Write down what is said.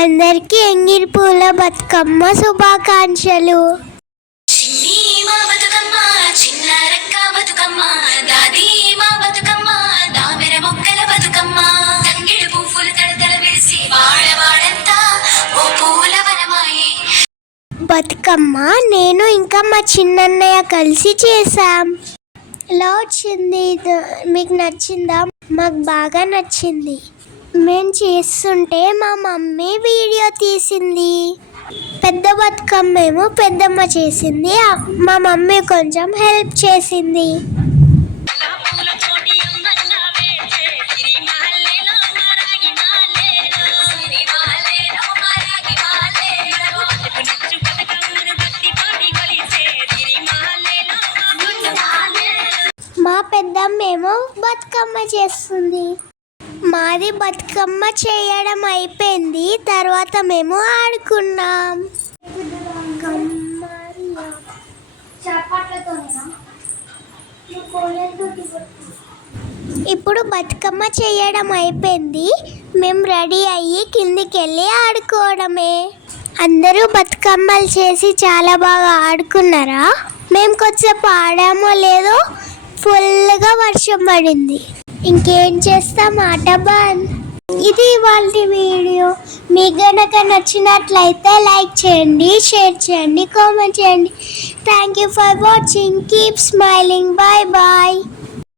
అందరికీ ఎంగిలి పూల బతుకమ్మ శుభాకాంక్షలు. బతుకమ్మ నేను ఇంకా మా చిన్నన్నయ్య కలిసి చేసాం. ఎలా వచ్చింది? మీకు నచ్చిందా? మాకు బాగా నచ్చింది. మేము చేస్తుంటే మా మమ్మీ వీడియో తీసింది. పెద్ద బతుకమ్మ ఏమో పెద్దమ్మ చేసింది, మా మమ్మీ కొంచెం హెల్ప్ చేసింది. మా పెద్దమ్మ ఏమో బతుకమ్మ చేస్తుంది. మాది బతుకమ్మ చేయడం అయిపోయింది, తర్వాత మేము ఆడుకున్నాం. ఇప్పుడు బతుకమ్మ చేయడం అయిపోయింది, మేము రెడీ అయ్యి కిందికి వెళ్ళి ఆడుకోవడమే. అందరూ బతుకమ్మలు చేసి చాలా బాగా ఆడుకున్నారా? మేము కొంచెంసేపు ఆడామో లేదో ఫుల్గా వర్షం పడింది. ఇంకేం చేస్తాం, ఆట బంద్. ఇది ఇవాళ వీడియో. మీకు గనక నచ్చినట్లయితే లైక్ చేయండి, షేర్ చేయండి, కామెంట్ చేయండి. Thank you for watching. Keep smiling. Bye bye.